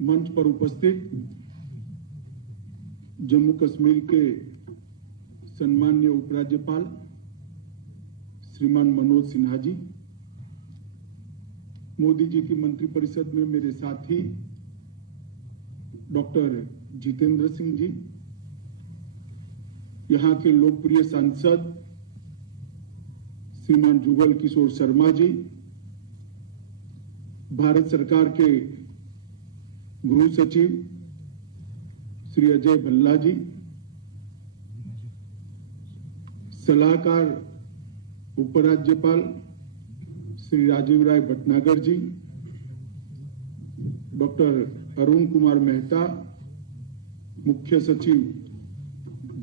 मंच पर उपस्थित जम्मू कश्मीर के सम्माननीय उपराज्यपाल श्रीमान मनोज सिन्हा जी, मोदी जी की मंत्रिपरिषद में मेरे साथी डॉक्टर जितेंद्र सिंह जी, यहां के लोकप्रिय सांसद श्रीमान जुगल किशोर शर्मा जी, भारत सरकार के गृह सचिव श्री अजय भल्ला जी, सलाहकार उपराज्यपाल श्री राजीव राय भटनागर जी, डॉक्टर अरुण कुमार मेहता, मुख्य सचिव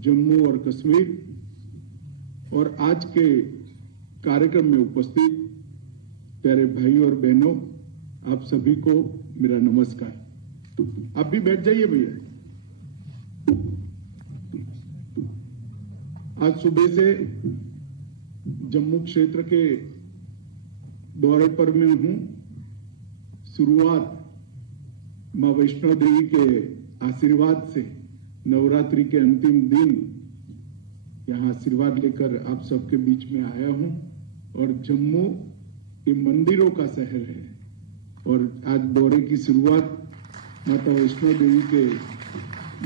जम्मू और कश्मीर, और आज के कार्यक्रम में उपस्थित प्यारे भाई और बहनों, आप सभी को मेरा नमस्कार। आप भी बैठ जाइए भैया। आज सुबह से जम्मू क्षेत्र के दौरे पर मैं हूं। शुरुआत मां वैष्णो देवी के आशीर्वाद से नवरात्रि के अंतिम दिन यहां आशीर्वाद लेकर आप सबके बीच में आया हूं। और जम्मू ये मंदिरों का शहर है और आज दौरे की शुरुआत माता वैष्णो देवी के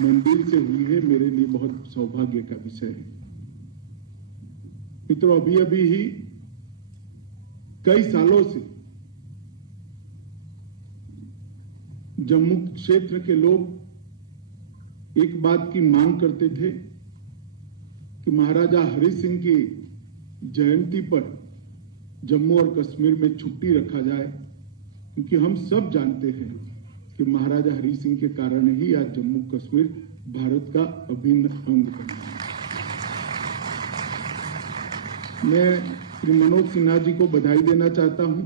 मंदिर से हुई है। मेरे लिए बहुत सौभाग्य का विषय है। मित्रों, अभी अभी ही कई सालों से जम्मू क्षेत्र के लोग एक बात की मांग करते थे कि महाराजा हरि सिंह की जयंती पर जम्मू और कश्मीर में छुट्टी रखा जाए, क्योंकि हम सब जानते हैं कि महाराजा हरि सिंह के कारण ही आज जम्मू कश्मीर भारत का अभिन्न अंग बना है। मैं श्री मनोज सिन्हा जी को बधाई देना चाहता हूं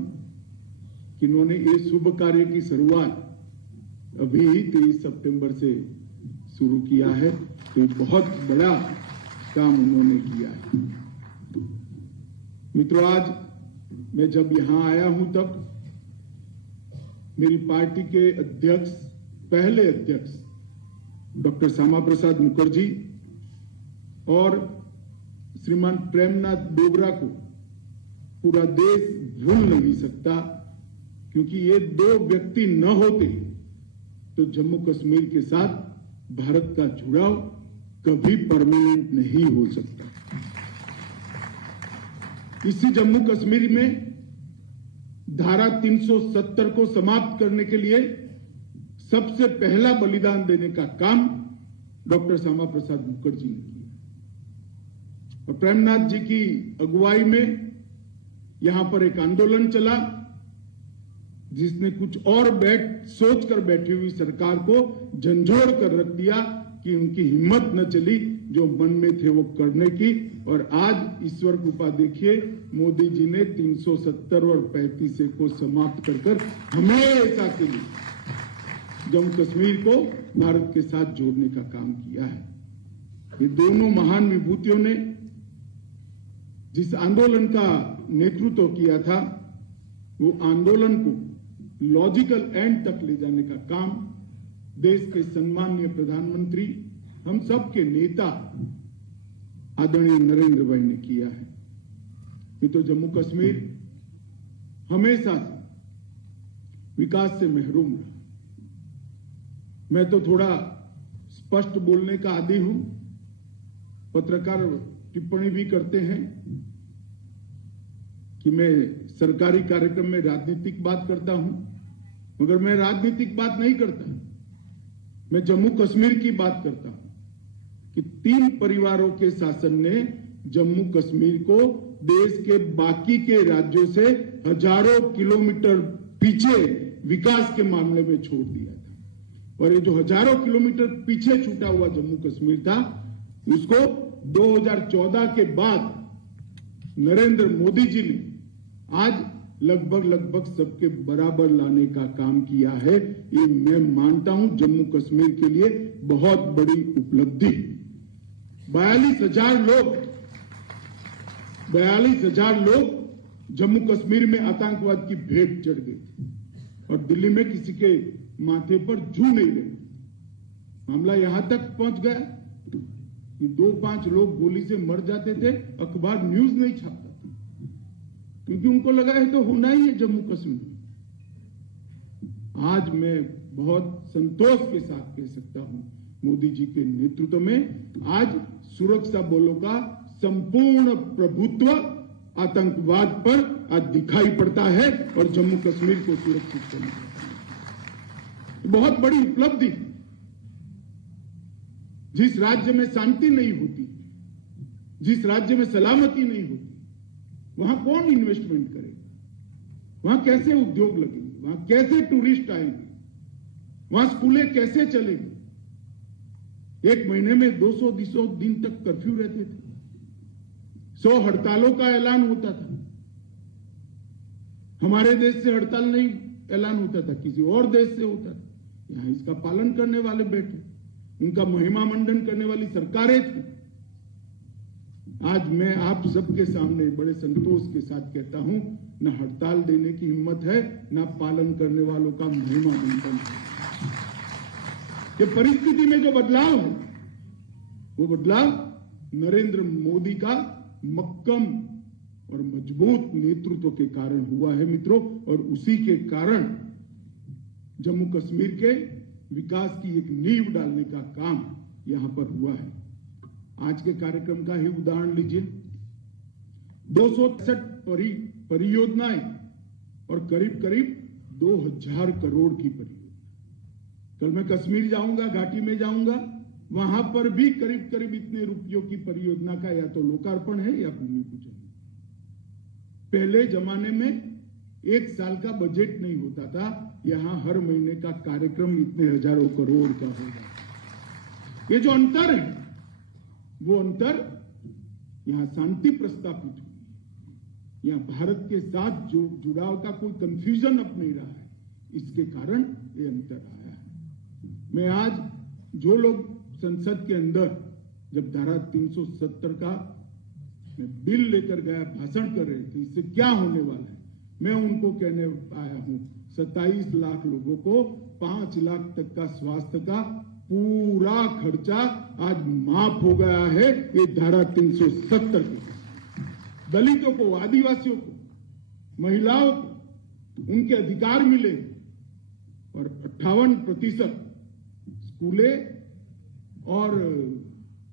कि इन्होंने ये शुभ कार्य की शुरुआत अभी ही 23 सितंबर से शुरू किया है। तो बहुत बड़ा काम उन्होंने किया है। मित्रों, आज मैं जब यहां आया हूं तब मेरी पार्टी के अध्यक्ष, पहले अध्यक्ष डॉक्टर श्यामा प्रसाद मुखर्जी और श्रीमान प्रेमनाथ डोगरा को पूरा देश भूल नहीं सकता, क्योंकि ये दो व्यक्ति न होते तो जम्मू कश्मीर के साथ भारत का जुड़ाव कभी परमानेंट नहीं हो सकता। इसी जम्मू कश्मीर में धारा 370 को समाप्त करने के लिए सबसे पहला बलिदान देने का काम डॉक्टर श्यामा प्रसाद मुखर्जी ने किया। और प्रेमनाथ जी की अगुवाई में यहां पर एक आंदोलन चला, जिसने कुछ और सोचकर बैठी हुई सरकार को झंझोड़ कर रख दिया कि उनकी हिम्मत न चली जो मन में थे वो करने की। और आज ईश्वर कृपा देखिए, मोदी जी ने 370 और 35 को समाप्त कर हमेशा के लिए जम्मू कश्मीर को भारत के साथ जोड़ने का काम किया है। ये दोनों महान विभूतियों ने जिस आंदोलन का नेतृत्व किया था, वो आंदोलन को लॉजिकल एंड तक ले जाने का काम देश के सम्माननीय प्रधानमंत्री, हम सब के नेता आदरणीय नरेंद्र भाई ने किया है। ये तो जम्मू कश्मीर हमेशा विकास से महरूम रहा। मैं तो थोड़ा स्पष्ट बोलने का आदी हूं। पत्रकार टिप्पणी भी करते हैं कि मैं सरकारी कार्यक्रम में राजनीतिक बात करता हूं, मगर मैं राजनीतिक बात नहीं करता। मैं जम्मू कश्मीर की बात करता हूं कि 3 परिवारों के शासन ने जम्मू कश्मीर को देश के बाकी के राज्यों से हजारों किलोमीटर पीछे विकास के मामले में छोड़ दिया था। और ये जो हजारों किलोमीटर पीछे छूटा हुआ जम्मू कश्मीर था, उसको 2014 के बाद नरेंद्र मोदी जी ने आज लगभग सबके बराबर लाने का काम किया है। ये मैं मानता हूं जम्मू कश्मीर के लिए बहुत बड़ी उपलब्धि। 42,000 लोग जम्मू कश्मीर में आतंकवाद की भेंट चढ़ गए थे और दिल्ली में किसी के माथे पर जू नहीं रहे। मामला यहां तक पहुंच गया कि 2-5 लोग गोली से मर जाते थे, अखबार न्यूज नहीं छापता था, क्योंकि उनको लगा है तो होना ही है जम्मू कश्मीर में। आज मैं बहुत संतोष के साथ कह सकता हूं, मोदी जी के नेतृत्व में आज सुरक्षा बलों का संपूर्ण प्रभुत्व आतंकवाद पर आज दिखाई पड़ता है और जम्मू कश्मीर को सुरक्षित करने का बहुत बड़ी उपलब्धि। जिस राज्य में शांति नहीं होती, जिस राज्य में सलामती नहीं होती, वहां कौन इन्वेस्टमेंट करेगा, वहां कैसे उद्योग लगेंगे, वहां कैसे टूरिस्ट आएंगे, वहां स्कूलें कैसे चलेंगी। एक महीने में 200 दिन तक कर्फ्यू रहते थे, 100 हड़तालों का ऐलान होता था। हमारे देश से हड़ताल नहीं ऐलान होता था, किसी और देश से होता था। यहां इसका पालन करने वाले बैठे, उनका महिमा मंडन करने वाली सरकारें थी। आज मैं आप सबके सामने बड़े संतोष के साथ कहता हूं, न हड़ताल देने की हिम्मत है, न पालन करने वालों का महिमा मंडन है। ये परिस्थिति में जो बदलाव है, वो बदलाव नरेंद्र मोदी का मक्कम और मजबूत नेतृत्व के कारण हुआ है मित्रों, और उसी के कारण जम्मू कश्मीर के विकास की एक नींव डालने का काम यहां पर हुआ है। आज के कार्यक्रम का ही उदाहरण लीजिए, 263 परियोजनाएं और करीब करीब 2000 करोड़ की परियोजना। कल मैं कश्मीर जाऊंगा, घाटी में जाऊंगा, वहां पर भी करीब करीब इतने रुपयों की परियोजना का या तो लोकार्पण है या भूमि पूजन है। पहले जमाने में 1 साल का बजट नहीं होता था, यहां हर महीने का कार्यक्रम इतने हजारों करोड़ का होगा। ये जो अंतर है, वो अंतर यहां शांति प्रस्तापित हुई, यहां भारत के साथ जो जुड़ाव का कोई कंफ्यूजन अब नहीं रहा है, इसके कारण ये अंतर आया है। मैं आज जो लोग संसद के अंदर जब धारा 370 का मैं बिल लेकर गया, भाषण कर रहे थे, इससे क्या होने वाला है, मैं उनको कहने आया हूं 27 लाख लोगों को 5 लाख तक का स्वास्थ्य का पूरा खर्चा आज माफ हो गया है, ये धारा 370 के। दलितों को, आदिवासियों को, महिलाओं को उनके अधिकार मिले और 58% स्कूलें और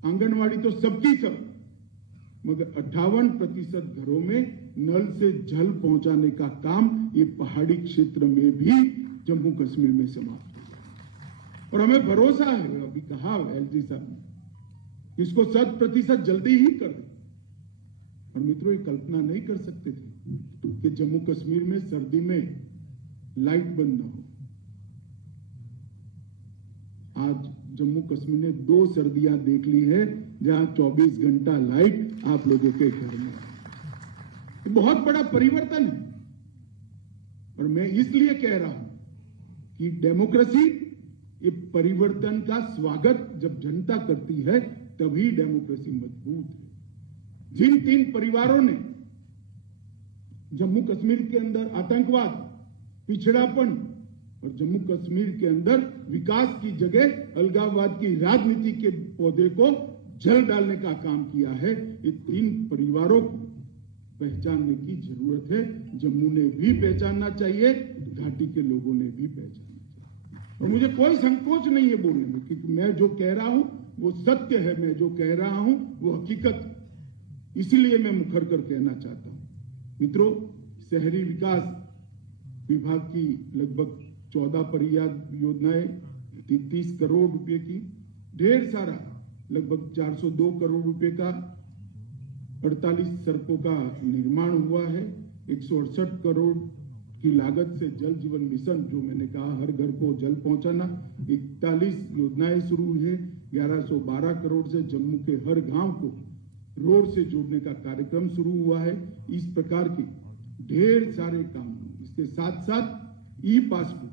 आंगनवाड़ी तो सबकी सब, मगर 58% घरों में नल से जल पहुंचाने का काम ये पहाड़ी क्षेत्र में भी जम्मू कश्मीर में समाप्त हो गया। और हमें भरोसा है, अभी कहा एलजी साहब ने, इसको 100% जल्दी ही कर दे। और मित्रों, ये कल्पना नहीं कर सकते थे कि जम्मू कश्मीर में सर्दी में लाइट बंद न हो। आज जम्मू कश्मीर ने 2 सर्दियां देख ली है जहां 24 घंटा लाइट आप लोगों के घर में है। बहुत बड़ा परिवर्तन है। और मैं इसलिए कह रहा हूं कि डेमोक्रेसी, ये परिवर्तन का स्वागत जब जनता करती है तभी डेमोक्रेसी मजबूत है। जिन 3 परिवारों ने जम्मू कश्मीर के अंदर आतंकवाद, पिछड़ापन और जम्मू कश्मीर के अंदर विकास की जगह अलगाववाद की राजनीति के पौधे को जल डालने का काम किया है, ये 3 परिवारों को पहचानने की जरूरत है। जम्मू ने भी पहचानना चाहिए, घाटी के लोगों ने भी पहचानना चाहिए। और मुझे कोई संकोच नहीं है बोलने में, क्योंकि मैं जो कह रहा हूं वो सत्य है, मैं जो कह रहा हूं वो हकीकत है, इसलिए मैं मुखर कर कहना चाहता हूं। मित्रों, शहरी विकास विभाग की लगभग 14 परियोजनाएं 30 करोड़ रुपए की, ढेर सारा लगभग 402 करोड़ रुपए का 48 सड़कों का निर्माण हुआ है। 168 करोड़ की लागत से जल जीवन मिशन, जो मैंने कहा हर घर को जल पहुंचाना, 41 योजनाएं शुरू हुई है। 1112 करोड़ से जम्मू के हर गांव को रोड से जोड़ने का कार्यक्रम शुरू हुआ है। इस प्रकार के ढेर सारे काम। इसके साथ साथ ई पासबुक,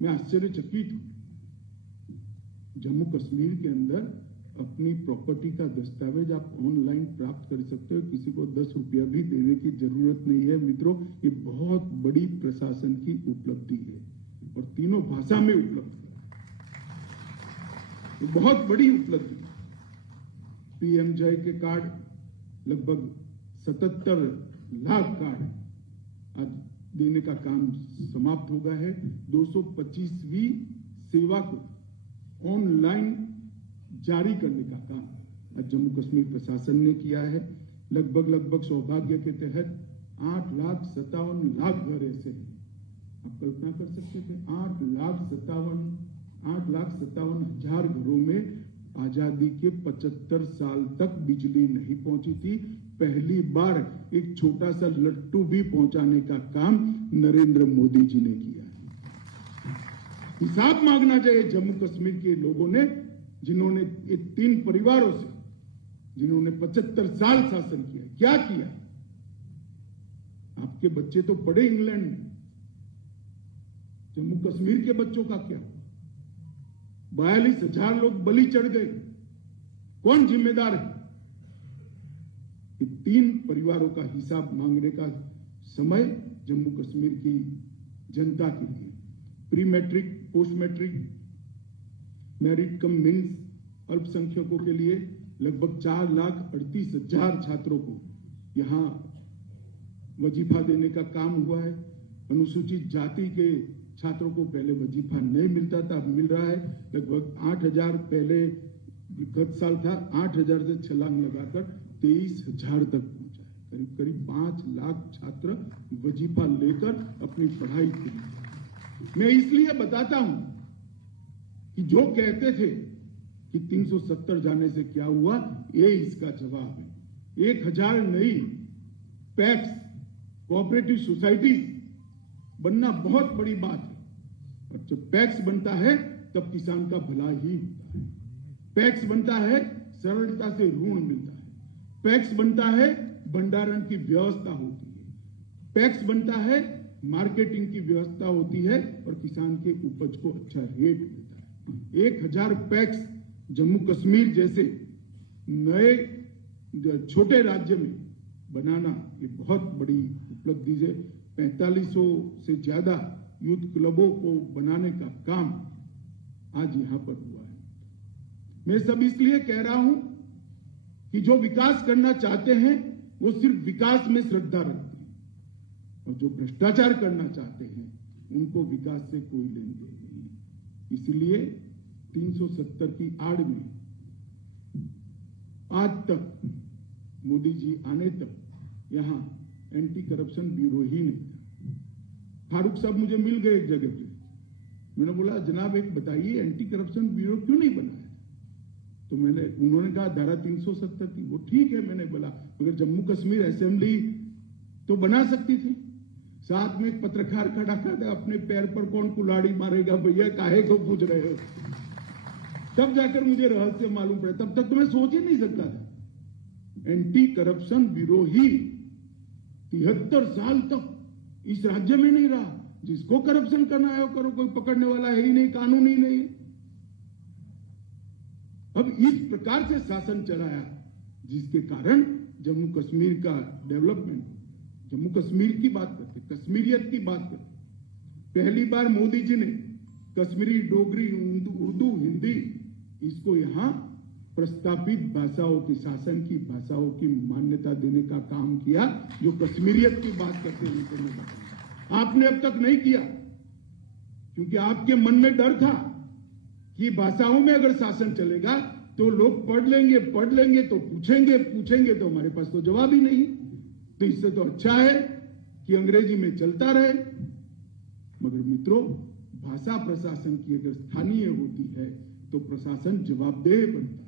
मैं आश्चर्यचकित हूं, जम्मू कश्मीर के अंदर अपनी प्रॉपर्टी का दस्तावेज आप ऑनलाइन प्राप्त कर सकते हो, किसी को 10 रुपया भी देने की जरूरत नहीं है। मित्रों, ये बहुत बड़ी प्रशासन की उपलब्धि है। और तीनों भाषा में उपलब्ध कराया। तो बहुत बड़ी उपलब्धि। पीएम जय के कार्ड लगभग 77 लाख कार्ड आज देने का काम समाप्त हो गया है। 225वीं सेवा को ऑनलाइन जारी करने का काम आज जम्मू कश्मीर प्रशासन ने किया है। लगभग सौभाग्य के तहत 8,57,00,000 घर ऐसे हैं। आप कल्पना कर सकते थे 8,57,000 घरों में आजादी के 75 साल तक बिजली नहीं पहुंची थी। पहली बार एक छोटा सा लट्टू भी पहुंचाने का काम नरेंद्र मोदी जी ने किया है। हिसाब मांगना चाहिए जम्मू कश्मीर के लोगों ने, जिन्होंने ये 3 परिवारों से जिन्होंने 75 साल शासन किया, क्या किया। आपके बच्चे तो पढ़े इंग्लैंड में, जम्मू कश्मीर के बच्चों का क्या हुआ। 42,000 लोग बलि चढ़ गए, कौन जिम्मेदार है। ये 3 परिवारों का हिसाब मांगने का समय जम्मू कश्मीर की जनता के लिए। Pre matric, post matric, merit cum means अल्पसंख्यकों के लिए लगभग 4,38,000 छात्रों को यहां वजीफा देने का काम हुआ है। अनुसूचित जाति के छात्रों को पहले वजीफा नहीं मिलता था, अब मिल रहा है। लगभग 8,000 पहले गत साल था, 8,000 से छलांग लगाकर 23,000 तक पहुंचा है। करीब 5 लाख छात्र वजीफा लेकर अपनी पढ़ाई करेंगे। मैं इसलिए बताता हूं कि जो कहते थे कि 370 जाने से क्या हुआ, ये इसका जवाब है। 1,000 नई पैक्स कोऑपरेटिव सोसाइटी बनना बहुत बड़ी बात है। और जब पैक्स बनता है तब किसान का भला ही होता है। पैक्स बनता है, सरलता से ऋण मिलता है। पैक्स बनता है, भंडारण की व्यवस्था होती है। पैक्स बनता है, मार्केटिंग की व्यवस्था होती है और किसान के उपज को अच्छा रेट मिलता है। 1,000 पैक्स जम्मू कश्मीर जैसे नए छोटे राज्य में बनाना ये बहुत बड़ी उपलब्धि है। 4500 से ज्यादा यूथ क्लबों को बनाने का काम आज यहां पर हुआ है। मैं सब इसलिए कह रहा हूं कि जो विकास करना चाहते हैं वो सिर्फ विकास में श्रद्धा रखते हैं, और जो भ्रष्टाचार करना चाहते हैं उनको विकास से कोई लेन देन नहीं है। इसलिए 370 की आड़ में आज तक, मोदी जी आने तक यहां एंटी करप्शन ब्यूरो ही नहीं था। फारूक साहब मुझे मिल गए एक जगह पे, मैंने बोला जनाब एक बताइए एंटी करप्शन ब्यूरो क्यों नहीं बनाया। तो उन्होंने कहा धारा 370 थी। वो ठीक है, मैंने बोला मगर जम्मू कश्मीर असेंबली तो बना सकती थी। साथ में एक पत्रकार खड़ा कर दे, अपने पैर पर कौन कुल्हाड़ी मारेगा भैया, काहे को पूछ रहे हो। तब जाकर मुझे रहस्य मालूम पड़ा, तब तक तो मैं सोच ही नहीं सकता था। एंटी करप्शन ब्यूरो ही 73 साल तक इस राज्य में नहीं रहा। जिसको करप्शन करना है वो करो, कोई पकड़ने वाला है ही नहीं, कानून ही नहीं। अब इस प्रकार से शासन चलाया जिसके कारण जम्मू कश्मीर का डेवलपमेंट, जम्मू कश्मीर की बात करते, कश्मीरियत की बात करते। पहली बार मोदी जी ने कश्मीरी, डोगरी, उर्दू, हिंदी इसको यहां प्रस्तापित भाषाओं की, शासन की भाषाओं की मान्यता देने का काम किया। जो कश्मीरियत की बात करते हैं उनको मैं बताऊं, आपने अब तक नहीं किया क्योंकि आपके मन में डर था कि भाषाओं में अगर शासन चलेगा तो लोग पढ़ लेंगे तो पूछेंगे तो हमारे पास तो जवाब ही नहीं। तो इससे तो अच्छा है कि अंग्रेजी में चलता रहे। मगर मित्रों, भाषा प्रशासन की अगर स्थानीय होती है तो प्रशासन जवाबदेह बनता है।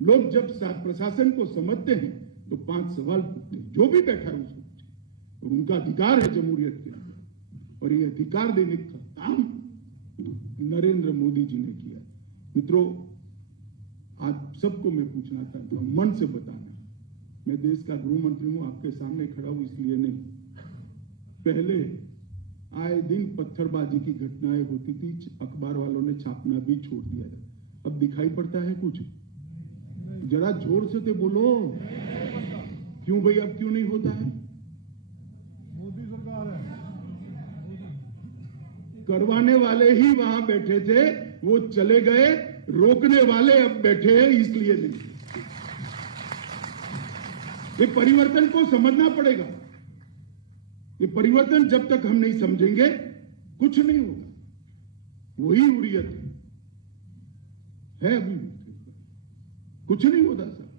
लोग जब प्रशासन को समझते हैं तो 5 सवाल पूछते हैं, जो भी बैठा है उसको पूछे, और उनका अधिकार है जमहूरियत के अंदर, और ये अधिकार देने का काम नरेंद्र मोदी जी ने किया। मित्रों, आज सबको मैं पूछना चाहता हूं, मन से बताना, मैं देश का गृह मंत्री हूं, आपके सामने खड़ा हूं इसलिए नहीं। पहले आए दिन पत्थरबाजी की घटनाएं होती थी, अखबार वालों ने छापना भी छोड़ दिया था। अब दिखाई पड़ता है कुछ? जरा जोर से तो बोलो, क्यों भाई, अब क्यों नहीं होता है? मोदी सरकार है। करवाने वाले ही वहां बैठे थे, वो चले गए, रोकने वाले अब बैठे हैं, इसलिए नहीं। ये परिवर्तन को समझना पड़ेगा। ये परिवर्तन जब तक हम नहीं समझेंगे कुछ नहीं होगा। वही हुर्रियत है अभी, कुछ नहीं होता सर।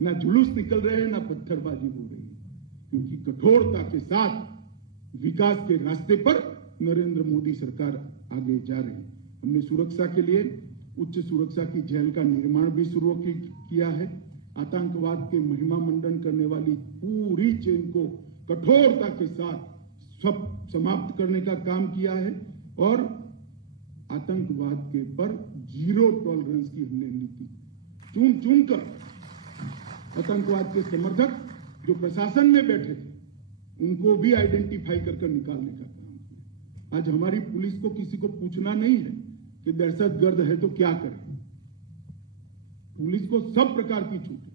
ना जुलूस निकल रहे हैं, ना पत्थरबाजी हो रही है, क्योंकि कठोरता के साथ विकास के रास्ते पर नरेंद्र मोदी सरकार आगे जा रही है। हमने सुरक्षा के लिए उच्च सुरक्षा की जेल का निर्माण भी शुरू किया है। आतंकवाद के महिमा मंडन करने वाली पूरी चेन को कठोरता के साथ सब समाप्त करने का काम किया है और आतंकवाद के पर जीरो टॉलरेंस की हमने नीति चुन चुन कर आतंकवाद के समर्थक जो प्रशासन में बैठे थे उनको भी आइडेंटिफाई कर निकालने का काम किया। आज हमारी पुलिस को किसी को पूछना नहीं है कि दहशतगर्द है तो क्या करें। पुलिस को सब प्रकार की छूट है।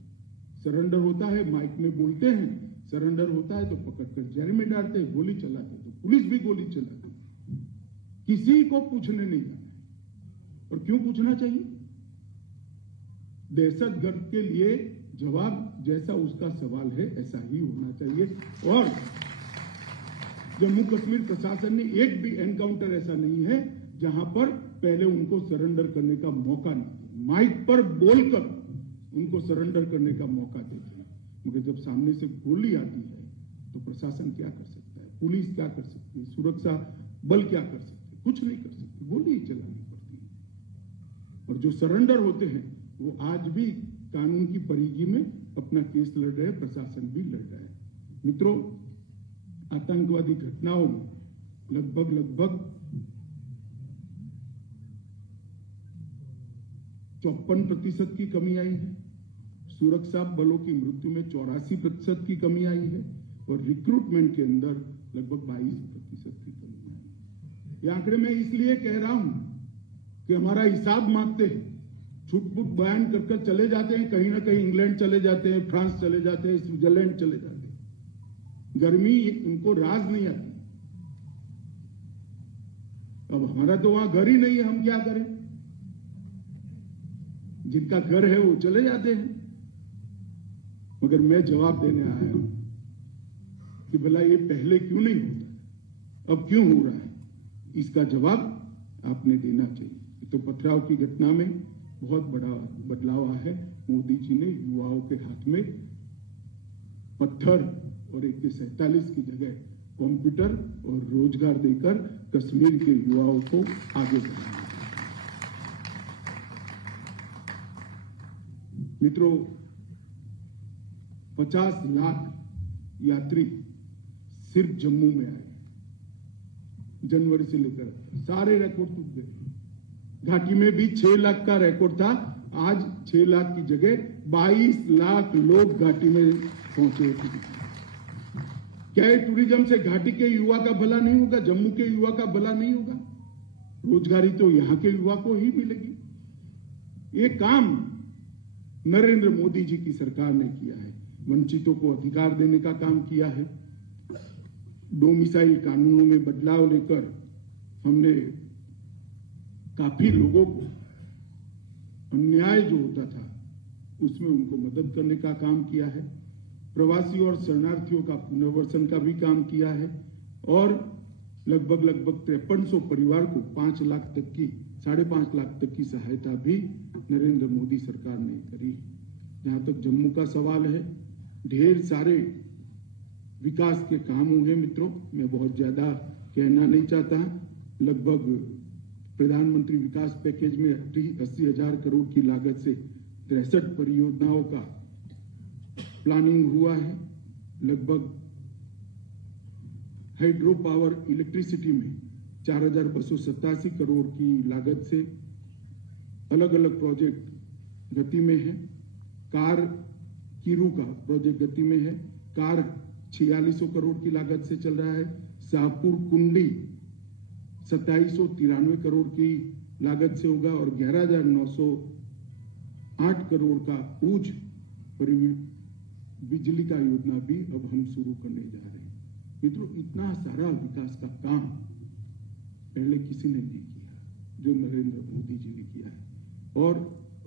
सरेंडर होता है, माइक में बोलते हैं, सरेंडर होता है तो पकड़कर जेल में डालते हैं, गोली चलाते तो पुलिस भी गोली चलाती। किसी को पूछने नहीं जाना है। और क्यों पूछना चाहिए? दहशतगर्द के लिए जवाब जैसा उसका सवाल है ऐसा ही होना चाहिए। और जम्मू कश्मीर प्रशासन ने एक भी एनकाउंटर ऐसा नहीं है जहां पर पहले उनको सरेंडर करने का मौका नहीं दिया। माइक पर बोलकर उनको सरेंडर करने का मौका देते हैं, मगर जब सामने से गोली आती है तो प्रशासन क्या कर सकता है, पुलिस क्या कर सकती है, सुरक्षा बल क्या कर सकते हैं? कुछ नहीं कर सकते, गोली ही चलानी पड़ती है। और जो सरेंडर होते हैं वो आज भी कानून की परिधि में अपना केस लड़ रहे हैं, प्रशासन भी लड़ रहा है। मित्रों, आतंकवादी घटनाओं में लगभग 54% की कमी आई है। सुरक्षा बलों की मृत्यु में 84% की कमी आई है और रिक्रूटमेंट के अंदर लगभग 22% की कमी आई है। ये आंकड़े मैं इसलिए कह रहा हूं कि हमारा हिसाब मांगते हैं, छुटपुट बयान कर चले जाते हैं, कहीं ना कहीं इंग्लैंड चले जाते हैं, फ्रांस चले जाते हैं, स्विट्जरलैंड चले जाते हैं। गर्मी इनको राज नहीं आती। अब हमारा तो वहां घर ही नहीं है, हम क्या करें? जिनका घर है वो चले जाते हैं। मगर मैं जवाब देने आया हूं कि भला ये पहले क्यों नहीं होता, अब क्यों हो रहा है? इसका जवाब आपने देना चाहिए। तो पथराव की घटना में बहुत बड़ा बदलाव आया है। मोदी जी ने युवाओं के हाथ में पत्थर और AK-47 की जगह कंप्यूटर और रोजगार देकर कश्मीर के युवाओं को आगे बढ़ाया। मित्रों, 50 लाख यात्री सिर्फ जम्मू में आए जनवरी से लेकर, सारे रिकॉर्ड टूट गए। घाटी में भी 6 लाख का रिकॉर्ड था, आज 6 लाख की जगह 22 लाख लोग घाटी में पहुंचे। क्या टूरिज्म से घाटी के युवा का भला नहीं होगा? जम्मू के युवा का भला नहीं होगा? रोजगारी तो यहां के युवा को ही मिलेगी। ये काम नरेंद्र मोदी जी की सरकार ने किया है। वंचितों को अधिकार देने का काम किया है। डोमिसाइल कानूनों में बदलाव लेकर हमने काफी लोगों को अन्याय जो होता था उसमें उनको मदद करने का काम किया है। प्रवासी और शरणार्थियों का पुनर्वसन का भी काम किया है और लगभग 5300 परिवार को 5 लाख तक की 5.5 लाख तक की सहायता भी नरेंद्र मोदी सरकार ने करी। जहां तक जम्मू का सवाल है, ढेर सारे विकास के काम हुए। मित्रों, मैं बहुत ज्यादा कहना नहीं चाहता। लगभग प्रधानमंत्री विकास पैकेज में 80,000 करोड़ की लागत से 63 परियोजनाओं का प्लानिंग हुआ है। लगभग हाइड्रो पावर इलेक्ट्रिसिटी में 4,287 करोड़ की लागत से अलग अलग प्रोजेक्ट गति में है। कार कीरू का प्रोजेक्ट गति में है। कार 4600 करोड़ की लागत से चल रहा है। शाहपुर कुंडी 2793 करोड़ की लागत से होगा और 11,908 करोड़ का ऊर्ज बिजली का योजना भी अब हम शुरू करने जा रहे हैं। मित्रों, इतना सारा विकास का काम पहले किसी ने नहीं किया जो नरेंद्र मोदी जी ने किया है। और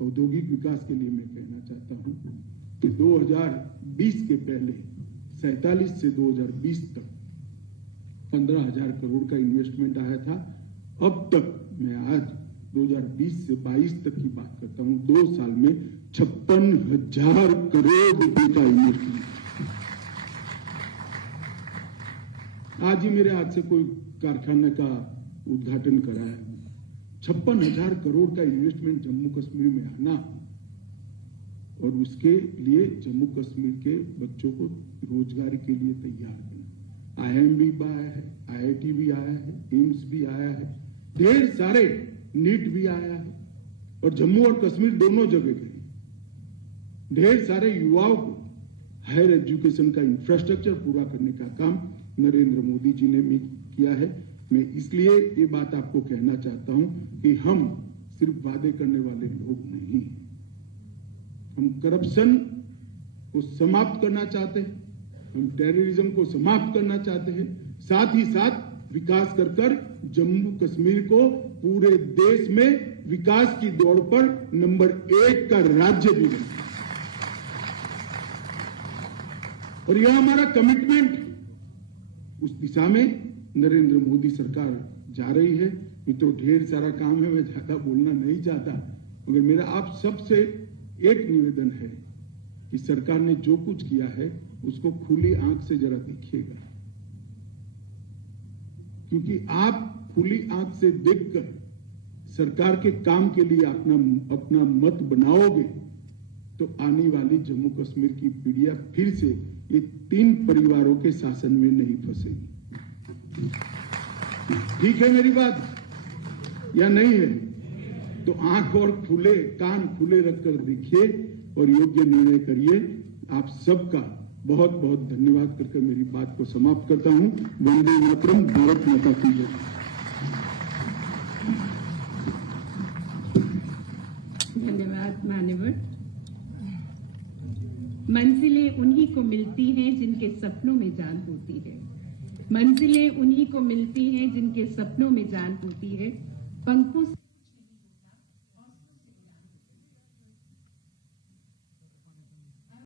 औद्योगिक विकास के लिए मैं कहना चाहता हूं कि 2020 के पहले 47 से 2020 तक 15,000 करोड़ का इन्वेस्टमेंट आया था। अब तक मैं आज 2020 से 22 तक की बात करता हूं, 2 साल में 56,000 करोड़ रुपए का इन्वेस्टमेंट। आज ही मेरे हाथ से कोई कारखाने का उद्घाटन कराया। 56,000 करोड़ का इन्वेस्टमेंट जम्मू कश्मीर में आना और उसके लिए जम्मू कश्मीर के बच्चों को रोजगार के लिए तैयार करना। IIM भी आया है, IIT भी आया है, एम्स भी आया है, ढेर सारे नीट भी आया है और जम्मू और कश्मीर दोनों जगह गए। ढेर सारे युवाओं को हायर एजुकेशन का इंफ्रास्ट्रक्चर पूरा करने का काम नरेंद्र मोदी जी ने भी किया है। मैं इसलिए ये बात आपको कहना चाहता हूं कि हम सिर्फ वादे करने वाले लोग नहीं हैं। हम करप्शन को समाप्त करना चाहते हैं, हम टेररिज्म को समाप्त करना चाहते हैं, साथ ही साथ विकास कर कर जम्मू कश्मीर को पूरे देश में विकास की दौड़ पर नंबर 1 का राज्य भी बने। और यह हमारा कमिटमेंट, उस दिशा में नरेंद्र मोदी सरकार जा रही है। मित्रों, ढेर सारा काम है, मैं ज्यादा बोलना नहीं चाहता, मगर मेरा आप सबसे एक निवेदन है कि सरकार ने जो कुछ किया है उसको खुली आंख से जरा देखिएगा, क्योंकि आप खुली आंख से देखकर सरकार के काम के लिए अपना मत बनाओगे तो आने वाली जम्मू कश्मीर की पीढ़ियां फिर से ये 3 परिवारों के शासन में नहीं फंसेगी। ठीक है मेरी बात या नहीं है? तो आंख और कान खुले रखकर देखिए और योग्य निर्णय करिए। आप सबका बहुत बहुत धन्यवाद करके मेरी बात को समाप्त करता हूं। वंदे मातरम, भारत माता की जय। धन्यवाद मान्यवर। मंजिलें उन्हीं को मिलती हैं जिनके सपनों में जान होती है। मंजिलें उन्हीं को मिलती हैं जिनके सपनों में जान होती है। पंखों